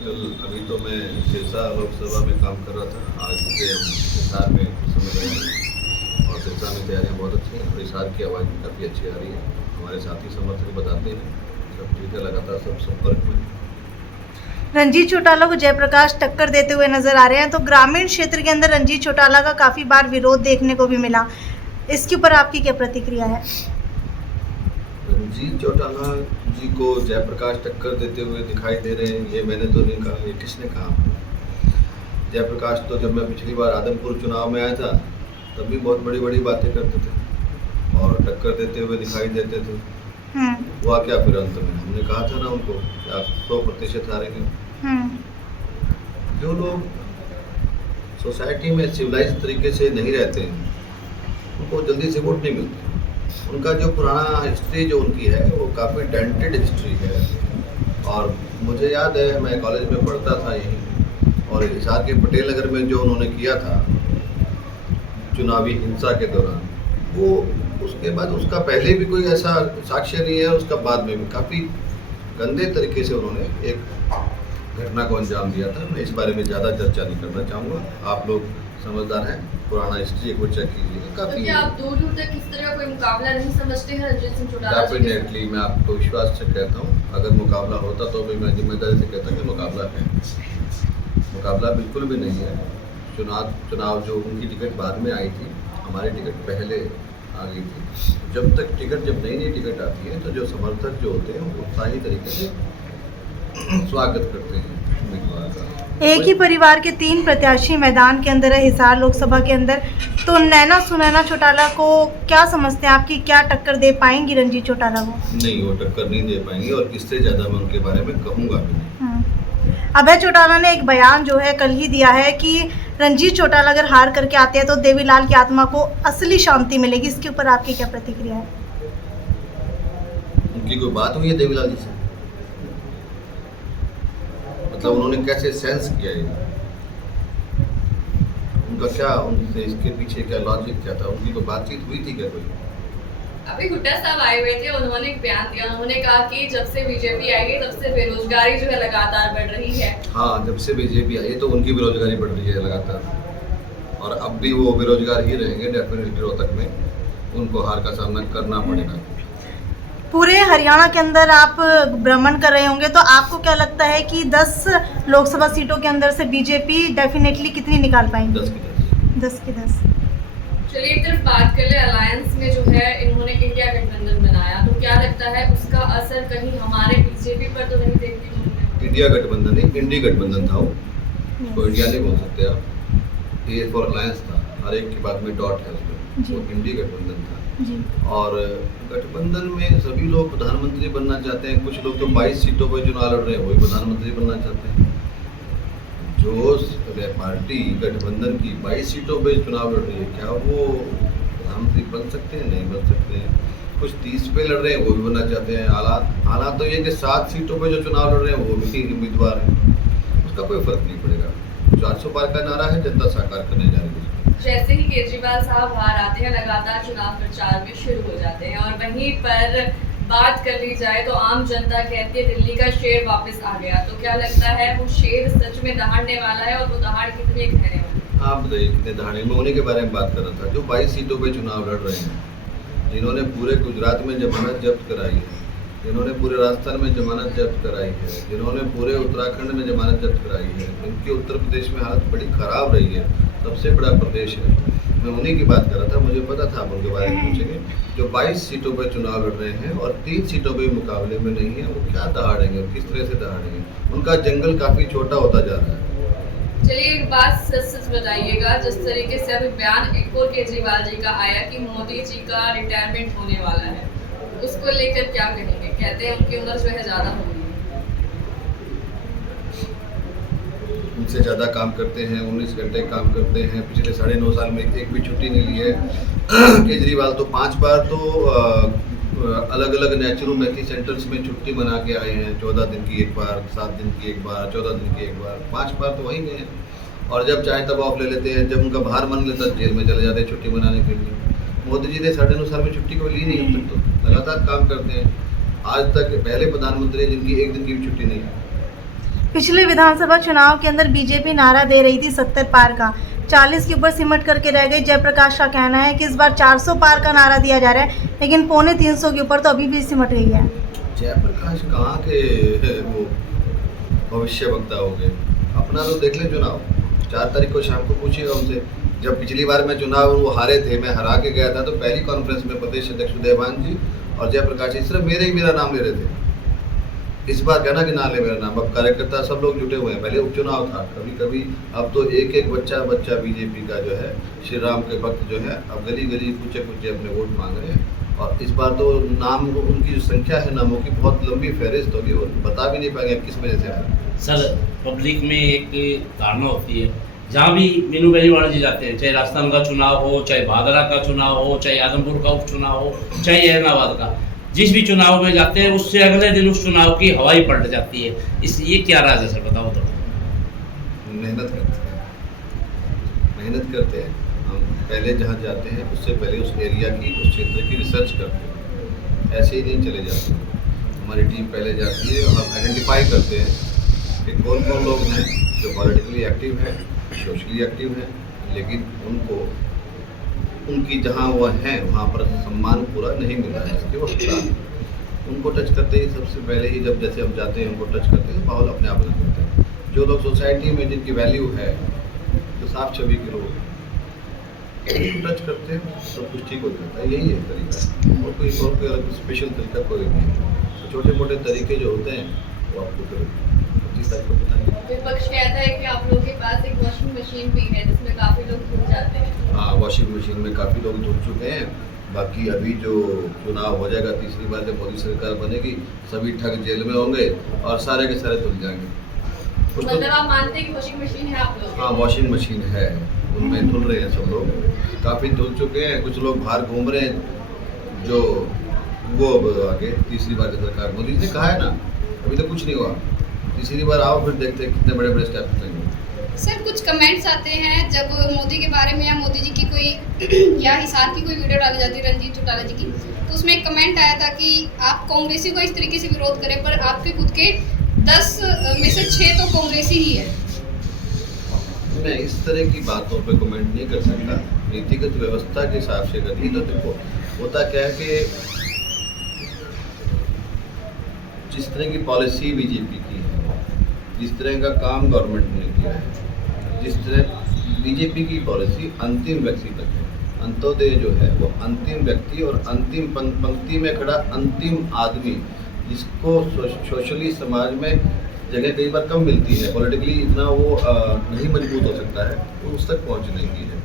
कल अभी तो मैं सिरसा लोकसभा में काम कर रहा था। आज से हम हिसार में समय लगे और सिरसा में तैयारियाँ बहुत अच्छी हैं और हिसार की आवाज़ भी काफ़ी अच्छी आ रही है। हमारे साथी समर्थक बताते हैं, सब ठीक है, लगातार सब संपर्क में। रंजीत चौटाला को जयप्रकाश टक्कर देते हुए नजर आ रहे हैं, तो ग्रामीण क्षेत्र के अंदर रंजीत चौटाला का काफी बार विरोध देखने को भी मिला। इसके ऊपर आपकी क्या प्रतिक्रिया है? रंजीत चौटाला जी को जयप्रकाश टक्कर देते हुए दिखाई दे रहे हैं, ये मैंने तो नहीं कहा, ये किसने कहा? जयप्रकाश तो जब मैं पिछली बार आदमपुर चुनाव में आया था तब भी बहुत बड़ी बड़ी बातें करते थे और टक्कर देते हुए दिखाई देते थे। हुआ क्या फिर अंत में? हमने कहा था ना उनको कि आप 100% हारेंगे। जो लोग सोसाइटी में सिविलाइज तरीके से नहीं रहते हैं उनको जल्दी से वोट नहीं मिलते। उनका जो पुराना हिस्ट्री जो उनकी है वो काफ़ी डेंटेड हिस्ट्री है। और मुझे याद है, मैं कॉलेज में पढ़ता था यहीं, और हिसार के पटेल नगर में जो उन्होंने किया था चुनावी हिंसा के दौरान, वो उसके बाद उसका पहले भी कोई ऐसा साक्ष्य नहीं है, उसका बाद में भी काफ़ी गंदे तरीके से उन्होंने एक घटना को अंजाम दिया था। मैं इस बारे में ज़्यादा चर्चा नहीं करना चाहूँगा, आप लोग समझदार हैं, पुराना हिस्ट्री को चेक कीजिएगा। काफ़ी आप दूर दूर तक किस तरह कोई मुकाबला नहीं समझते हैं रंजीत सिंह चौटाला? डेफिनेटली मैं आपको विश्वास से कहता हूँ, अगर मुकाबला होता तो भी मैं जिम्मेदारी से कहता कि मुकाबला है। मुकाबला बिल्कुल भी नहीं है। चुनाव जो उनकी टिकट बाद में आई थी, हमारी टिकट पहले आ गई थी। जब नई नई टिकट आती है तो जो समर्थक जो होते हैं वो सही तरीके से स्वागत करते हैं उम्मीदवार का। एक ही परिवार के 3 प्रत्याशी मैदान के अंदर है हिसार लोकसभा के अंदर, तो नैना सुनैना चौटाला को क्या समझते हैं? आपकी क्या टक्कर दे पाएंगी रंजीत चौटाला को? नहीं, वो टक्कर नहीं दे पाएंगे और इससे ज़्यादा मैं उनके बारे में कहूँगा भी नहीं। अभय चौटाला ने एक बयान जो है कल ही दिया है कि रंजीत चौटाला अगर हार करके आते हैं तो देवीलाल की आत्मा को असली शांति मिलेगी। इसके ऊपर आपकी क्या प्रतिक्रिया है? उनकी कोई बात हुई है देवीलाल जी से? मतलब उन्होंने कैसे सेंस किया ये? उनका क्या, उनसे इसके पीछे क्या लॉजिक क्या था? उनकी कोई बातचीत हुई थी क्या कोई? अभी हुड्डा साहब आए हुए थे, उन्होंने एक बयान दिया। उन्होंने कहा कि जब से बीजेपी आई है तब से बेरोजगारी जो है लगातार बढ़ रही है। हाँ, जब से बीजेपी आई है तो उनकी बेरोजगारी बढ़ रही है लगातार, और अब भी वो बेरोजगार ही रहेंगे डेफिनेटली। रोहतक में उनको हार का सामना करना पड़ेगा। पूरे हरियाणा के अंदर आप भ्रमण कर रहे होंगे, तो आपको क्या लगता है कि 10 लोकसभा सीटों के अंदर से बीजेपी डेफिनेटली कितनी निकाल पाएंगी? 10 की 10। 10 की 10। चलिए एक तरफ बात कर ले, अलायंस में जो है इन्होंने इंडिया गठबंधन बनाया, तो क्या लगता है उसका असर कहीं हमारे बीजेपी पर तो नहीं देखने को मिलेगा? इंडिया गठबंधन नहीं, इंडी गठबंधन था वो, तो इंडिया नहीं बोल सकते आप। ये फॉर अलायंस था, हर एक की बात में डॉट है उसमें, वो इंडी गठबंधन था जी। और गठबंधन में सभी लोग प्रधानमंत्री बनना चाहते हैं। कुछ लोग तो 22 सीटों पर चुनाव लड़ रहे हैं, वही प्रधानमंत्री बनना चाहते हैं। जो पार्टी गठबंधन की 22 सीटों पर चुनाव लड़ रही है, क्या वो प्रधानमंत्री बन सकते हैं? नहीं बन सकते हैं। कुछ 30 पे लड़ रहे हैं, वो भी बनना चाहते हैं। हालात तो ये कि 7 सीटों पे जो चुनाव लड़ रहे हैं वो भी उम्मीदवार हैं, उसका कोई फर्क नहीं पड़ेगा। 400 पार का नारा है, जनता साकार करने जा रही है। जैसे ही केजरीवाल साहब बाहर आते हैं, लगातार चुनाव प्रचार में शुरू हो जाते हैं, और वहीं पर बात कर ली जाए तो आम जनता कहती है दिल्ली का शेर वापस आ गया। तो क्या लगता है वो शेर सच में दहाड़ने वाला है, और वो दहाड़ कितने गहरे वाली? आप बताइए कितने दहाड़े? मैं उन्हीं के बारे में बात कर रहा था जो 22 सीटों पे चुनाव लड़ रहे हैं, जिन्होंने पूरे गुजरात में जमानत जब्त कराई है, जिन्होंने पूरे राजस्थान में जमानत जब्त कराई है, जिन्होंने पूरे उत्तराखंड में जमानत जब्त कराई है, जिनकी उत्तर प्रदेश में हालत बड़ी खराब रही है, सबसे बड़ा प्रदेश है, मैं उन्हीं की बात कर रहा था। मुझे पता था आप उनके बारे में पूछेंगे। जो 22 सीटों पर चुनाव लड़ रहे हैं और 3 सीटों पर मुकाबले में नहीं है, वो क्या दहाड़ेंगे, किस तरह से दहाड़ेंगे? उनका जंगल काफ़ी छोटा होता जा रहा है। चलिए एक बात सच सच बताइएगा, जिस तरीके से अभी बयान एक और केजरीवाल जी का आया कि मोदी जी का रिटायरमेंट होने वाला है, उसको लेकर क्या कहेंगे? कहते हैं उनकी उम्र जो है ज़्यादा हो गई है। उनसे ज़्यादा काम करते हैं, 19 घंटे काम करते हैं, पिछले 9.5 साल में एक भी छुट्टी नहीं ली है। केजरीवाल तो 5 बार तो अलग अलग नेचुरोपैथी सेंटर्स में छुट्टी मना के आए हैं। 14 दिन की एक बार, 7 दिन की एक बार, 14 दिन की एक बार, 5 बार तो वहीं गए हैं। और जब चाहे तब ऑफ ले लेते हैं, जब उनका बाहर मन लेता है जेल में चले जाते हैं छुट्टी मनाने के लिए। मोदी जी ने 9.5 साल में छुट्टी कोई ली नहीं अब तक, तो लगातार काम करते हैं। आज तक पहले प्रधानमंत्री जिनकी एक दिन की भी छुट्टी नहीं है। पिछले विधानसभा चुनाव के अंदर बीजेपी नारा दे रही थी 70 पार का, 40 के ऊपर सिमट करके रह गई। जयप्रकाश का कहना है कि इस बार 400 पार का नारा दिया जा रहा है, लेकिन 250 के ऊपर तो अभी भी सिमट गई है। जयप्रकाश कहाँ के वो भविष्य वक्ता हो गए? अपना तो देख ले चुनाव, 4 तारीख को शाम को पूछिएगा उनसे। जब पिछली बार मैं चुनाव वो हारे थे, मैं हरा के गया था, तो पहली कॉन्फ्रेंस में प्रदेश अध्यक्ष उदयभान जी और जयप्रकाश जी सिर्फ मेरा नाम ले रहे थे। इस बार कहना कि ना ले मेरा नाम, अब कार्यकर्ता सब लोग जुटे हुए हैं। पहले उपचुनाव था, कभी कभी अब तो एक बच्चा बीजेपी का जो है, श्री राम के भक्त जो है, अब गली गली पूछे अपने वोट मांग रहे हैं। और इस बार तो नाम उनकी जो संख्या है नामों की बहुत लंबी फहरिस्त होगी और बता भी नहीं पाएंगे किस वजह से आया। सर, पब्लिक में एक धारणा होती है, जहाँ भी मीनू बेनीवाल जी जाते हैं, चाहे राजस्थान का चुनाव हो, चाहे भादरा का चुनाव हो, चाहे आदमपुर का उपचुनाव हो, चाहे ऐलनाबाद का, जिस भी चुनाव में जाते हैं उससे अगले दिन उस चुनाव की हवा ही पलट जाती है। इसलिए क्या राज है सर, बताओ तो। मेहनत करते हैं हम। पहले जहाँ जाते हैं उससे पहले उस एरिया की, उस क्षेत्र की रिसर्च करते हैं। ऐसे ही नहीं चले जाते। हमारी टीम पहले जाती है और हम आइडेंटिफाई करते हैं कि कौन कौन लोग हैं जो पॉलिटिकली एक्टिव हैं, सोशली एक्टिव हैं, लेकिन उनको उनकी जहाँ वो हैं वहाँ पर सम्मान पूरा नहीं मिल रहा है। इसके वक्त उनको टच करते ही सबसे पहले ही, जब जैसे हम जाते हैं उनको टच करते हैं तो माहौल अपने आप बन जाता है। जो लोग सोसाइटी में जिनकी वैल्यू है, जो साफ छवि के लोग उनको टच करते हैं, सब कुछ ठीक हो जाता है। यही है तरीका, और कोई अलग स्पेशल तरीका कोई नहीं है। तो छोटे मोटे तरीके जो होते हैं वो आपको फिर 25 तारीख को बताएंगे। विपक्ष कहता है कि आप लोगों के पास एक वॉशिंग मशीन भी है जिसमें काफ़ी लोग धुल जाते हैं। हाँ, वॉशिंग मशीन में काफ़ी लोग धुल चुके हैं। बाकी अभी जो चुनाव हो जाएगा, तीसरी बार जब मोदी सरकार बनेगी, सभी ठग जेल में होंगे और सारे के सारे धुल जाएंगे। मतलब आप मानते हैं कि वॉशिंग मशीन है आप लोग? हाँ, वॉशिंग मशीन है, उनमें धुल रहे हैं सब लोग, काफ़ी धुल चुके हैं। कुछ लोग बाहर घूम रहे हैं, जो वो अब आगे तीसरी बार की सरकार, मोदी जी ने कहा है ना, अभी तो कुछ नहीं हुआ, तीसरी बार आओ फिर देखते हैं कितने बड़े बड़े स्टेप उठाएंगे। सर, कुछ कमेंट्स आते हैं जब मोदी के बारे में या मोदी जी की कोई या हिसार की कोई वीडियो डाली जाती है रंजीत चौटाला जी की, तो उसमें एक कमेंट आया था कि आप कांग्रेसी को इस तरीके से विरोध करें, पर आपके खुद के 10 में से 6 तो कांग्रेसी ही है। मैं इस तरह की बातों पे कमेंट नहीं कर सकता। नीतिगत व्यवस्था के हिसाब से करिए तो देखो, होता क्या है कि जिस तरह की पॉलिसी बीजेपी की है, जिस तरह का काम गवर्नमेंट ने किया है, जिस तरह बीजेपी की पॉलिसी अंतिम व्यक्ति तक है। अंत्योदय जो है वो अंतिम व्यक्ति और अंतिम पंक्ति में खड़ा अंतिम आदमी, जिसको सोशली समाज में जगह कई बार कम मिलती है, पॉलिटिकली इतना वो नहीं मजबूत हो सकता है, तो उस तक पहुँचने की है।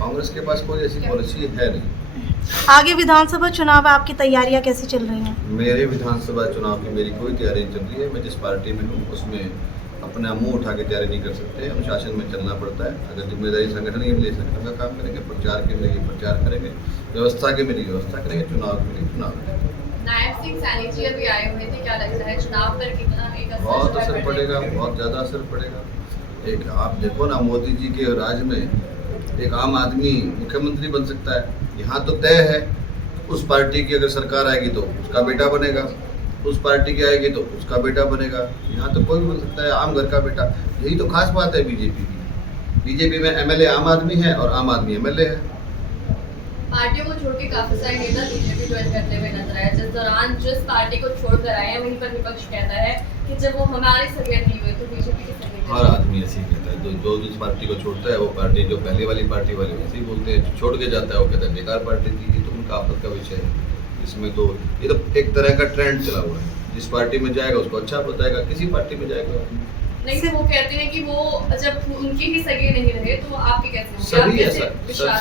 कांग्रेस के पास कोई ऐसी पॉलिसी है नहीं। आगे विधानसभा चुनाव में आपकी तैयारियां कैसी चल रही हैं? मेरे विधानसभा चुनाव की मेरी कोई तैयारी नहीं चल रही है। मैं जिस पार्टी में हूँ उसमें अपना मुंह उठा के तैयारी नहीं कर सकते। अनुशासन में चलना पड़ता है। अगर जिम्मेदारी संगठन की मिली, संगठन का काम करेंगे, प्रचार की मिलेगी प्रचार करेंगे, व्यवस्था की मिलेगी व्यवस्था करेंगे, चुनाव की मिलेगी चुनाव करेंगे। नायब सिंह सैनी जी अभी आए हुए थे, क्या लगता है चुनाव पर कितना एक बहुत असर पड़ेगा, बहुत ज़्यादा असर पड़ेगा। एक आप देखो ना, मोदी जी के राज में एक आम आदमी मुख्यमंत्री बन सकता है। यहाँ तो तय है, उस पार्टी की अगर सरकार आएगी तो उसका बेटा बनेगा, उस पार्टी की आएगी तो उसका बेटा बनेगा। यहाँ तो कोई भी बन सकता है, आम घर का बेटा। यही तो खास बात है बीजेपी की। बीजेपी में एमएलए आम आदमी है और आम आदमी एमएलए है। पार्टियों को छोड़ के काफी सारे नेता बीजेपी ज्वाइन करते हुए नजर आए। जिस दौरान जिस पार्टी को छोड़कर आए हैं, वहीं पर विपक्ष कहता है कि जब वो हमारी सगेत नहीं हुई तो बीजेपी की सगेत। हर आदमी ऐसे ही कहता है, जो जिस पार्टी को छोड़ता है वो पार्टी, जो पहले वाली पार्टी वाले वैसे ही बोलते हैं। छोड़ के जाता है वो कहता है बेकार पार्टी थी। ये तो उनका आपस का विषय है। इसमें तो ये तो एक तरह का ट्रेंड चला हुआ है। जिस पार्टी में जाएगा उसको अच्छा बताएगा, किसी पार्टी में जाएगा नहीं। तो वो कहते हैं कि वो जब उनके ही सगे नहीं रहे तो आपके कैसे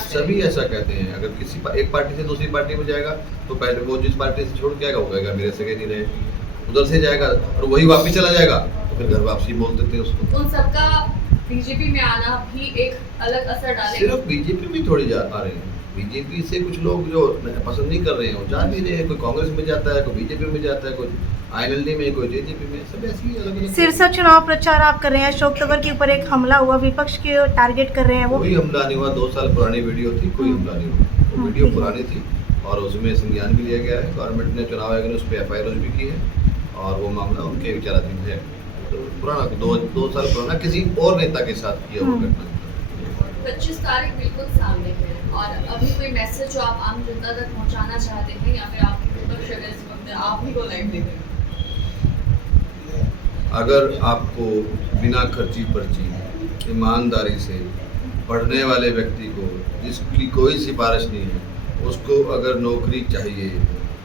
सभी ऐसा कहते हैं। अगर किसी एक पार्टी से दूसरी पार्टी में जाएगा तो पहले वो जिस पार्टी से छोड़ के आएगा वो कहेगा मेरे सगे नहीं रहे। उधर से जाएगा और वही वापिस चला जाएगा तो फिर घर वापसी बोल देते हैं उसको। उन सबका बीजेपी में आना भी एक अलग असर डालेगा। सिर्फ बीजेपी में थोड़ी आ रहे हैं। बीजेपी से कुछ लोग जो पसंद नहीं कर रहे हैं वो जा भी रहे हैं। कोई कांग्रेस में जाता है, कोई बीजेपी में जाता है, कोई आईएनएलडी में, कोई जेजेपी में, सब ऐसी ही अलग अलग। सिरसा चुनाव प्रचार आप कर रहे हैं, अशोक तंवर के ऊपर एक हमला हुआ, विपक्ष के टारगेट कर रहे हैं। वो कोई हमला नहीं हुआ, 2 साल पुरानी वीडियो थी, कोई हमला नहीं हुआ। वो वीडियो पुरानी थी और उसमें संज्ञान भी लिया गया है। गवर्नमेंट ने, चुनाव आयोग ने उस पर FIR भी की है और वो मामला उनके विचाराधीन है। पुराना, दो साल पुराना किसी और नेता के साथ किया हुआ घटना। 25 तारीख बिल्कुल सामने है और अभी कोई मैसेज जो आप आम जनता तक पहुंचाना चाहते हैं या फिर आपके विपक्ष अगर इस वक्त आप ही को लाइव देते हैं? अगर आपको बिना खर्ची पर्ची ईमानदारी से पढ़ने वाले व्यक्ति को, जिसकी कोई सिफारिश नहीं है, उसको अगर नौकरी चाहिए,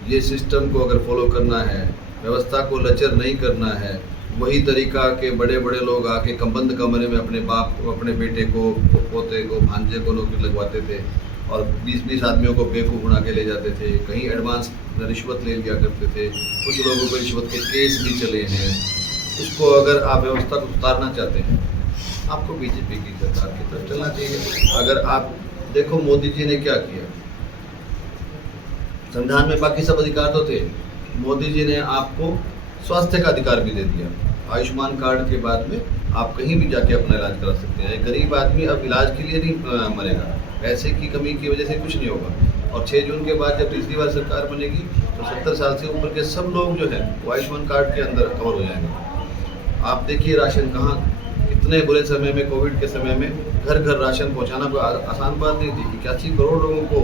ये सिस्टम को अगर फॉलो करना है, व्यवस्था को लचर नहीं करना है, वही तरीका के बड़े बड़े लोग आके बंद कमरे में अपने बाप को, अपने बेटे को, पोते को, भांजे को नौकरी लगवाते थे और 20-20 आदमियों को बेवकूफ़ बना के ले जाते थे। कहीं एडवांस रिश्वत ले लिया करते थे, कुछ लोगों को रिश्वत के केस भी चले हैं। उसको अगर आप व्यवस्था को उतारना चाहते हैं, आपको बीजेपी की सरकार की तरफ चलना चाहिए। अगर आप देखो मोदी जी ने क्या किया, संविधान में बाकी सब अधिकार तो थे, मोदी जी ने आपको स्वास्थ्य का अधिकार भी दे दिया। आयुष्मान कार्ड के बाद में आप कहीं भी जाके अपना इलाज करा सकते हैं। गरीब आदमी अब इलाज के लिए नहीं मरेगा, पैसे की कमी की वजह से कुछ नहीं होगा। और 6 जून के बाद जब तीसरी बार सरकार बनेगी तो 70 साल से ऊपर के सब लोग जो है वो आयुष्मान कार्ड के अंदर कवर हो जाएंगे। आप देखिए राशन कहाँ, कितने बुरे समय में, कोविड के समय में घर घर राशन पहुँचाना कोई आसान बात नहीं थी। 81 करोड़ लोगों को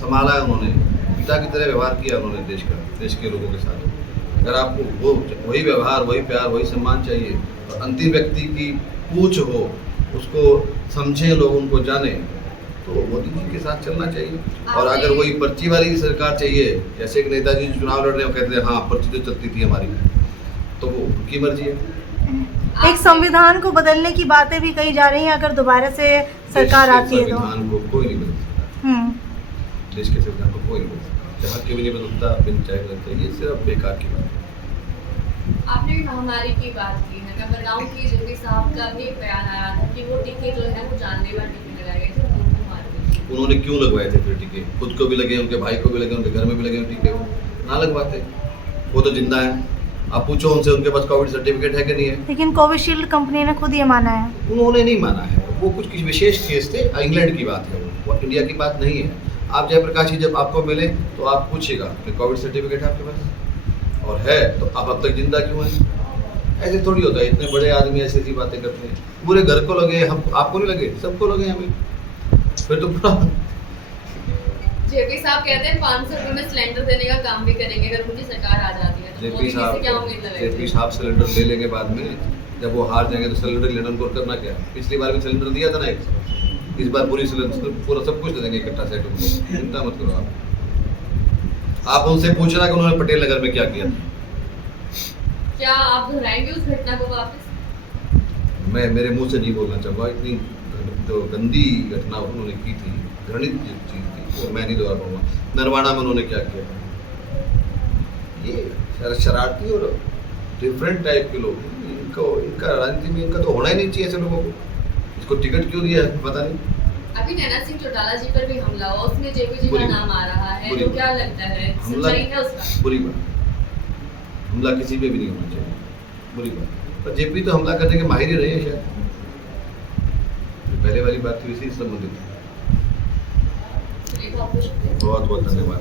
संभाला है उन्होंने, पिता की तरह व्यवहार किया उन्होंने देश के लोगों के साथ। अगर आपको वही व्यवहार, वही प्यार, वही सम्मान चाहिए और अंतिम व्यक्ति की पूछ हो, उसको समझें लोग, उनको जाने, तो मोदी जी के साथ चलना चाहिए। और अगर वही पर्ची वाली सरकार चाहिए, जैसे कि नेताजी चुनाव लड़ रहे हैं, कहते हैं हाँ पर्ची तो चलती थी हमारी, तो वो उनकी मर्जी है। एक संविधान को बदलने की बातें भी कही जा रही हैं अगर दोबारा से सरकार आती है तो। संविधान को कोई नहीं बदल सकता, देश के संविधान को कोई नहीं बदल सकता, जहाँ के भी नहीं बदलता, बिन चाहे बदलता, ये सिर्फ बेकार की बात है। आपने भी महामारी की बात की है, नगरगांव की जेपी साहब का भी एक बयान आया था कि वो टीके जो है वो जानलेवा टीके लगाए गए थे लोगों को मारने के। उन्होंने क्यों लगवाए थे फिर टीके? खुद को भी लगे, उनके भाई को भी लगे, उनके घर में भी लगे टीके, वो ना लगवाते, वो तो जिंदा है। आप पूछो उनसे, उनके पास कोविड सर्टिफिकेट है कि नहीं है? लेकिन कोविशील्ड कंपनी ने खुद ये माना है। उन्होंने नहीं माना है, वो कुछ विशेष केस थे, इंग्लैंड की बात है, वो इंडिया की बात नहीं है। आप जयप्रकाश जी जब आपको मिले तो आप पूछिएगा कि कोविड सर्टिफिकेट है आपके पास, और है तो आप अब तक जिंदा क्यों हैं? ऐसे थोड़ी होता है, इतने बड़े आदमी ऐसी ऐसी बातें करते हैं। पूरे घर को लगे, हम आपको नहीं लगे, सबको लगे हमें, फिर तो पूरा। जेपी साहब कहते हैं 500 रुपये में सिलेंडर देने का काम भी करेंगे अगर उनकी सरकार आ जाती है। तो मोदी जी से क्या उम्मीद लगाई? जेपी साहब सिलेंडर ले लेंगे बाद में, जब वो हार जाएंगे तो सिलेंडर लेना उनको करना क्या? पिछली बार भी सिलेंडर दिया था ना एक, इस बार पूरी सिलेंडर पूरा सब कुछ दे देंगे इकट्ठा सेट उनको, चिंता मत करो आप उनसे पूछना कि उन्होंने पटेल नगर में क्या किया था। क्या आप दोहराएंगे उस घटना को वापस? मैं मेरे मुंह से नहीं बोलना चाहूँगा, इतनी जो गंदी घटना उन्होंने की थी, घृणित चीज़ थी, वो मैं नहीं दोहरा पाऊँगा। नरवाना में उन्होंने क्या किया, ये शरारती और डिफरेंट टाइप के लोग, इनका राजनीति में इनका तो होना ही नहीं चाहिए ऐसे लोगों को। इसको टिकट क्यों दिया है पता नहीं। अभी नैना सिंह चौटाला जी पर भी हमला हुआ, उसमें जेपी जी का नाम आ रहा है, तो क्या लगता है सच्चाई है उसका? बुरी बात, हमला किसी पे भी नहीं होना चाहिए, बुरी बात। पर जेपी तो हमला करने के माहिर ही रहे हैं शायद, पहले वाली बात तो इसी से संबंधित है। बहुत बहुत शुक्रिया। बहुत बहुत धन्यवाद।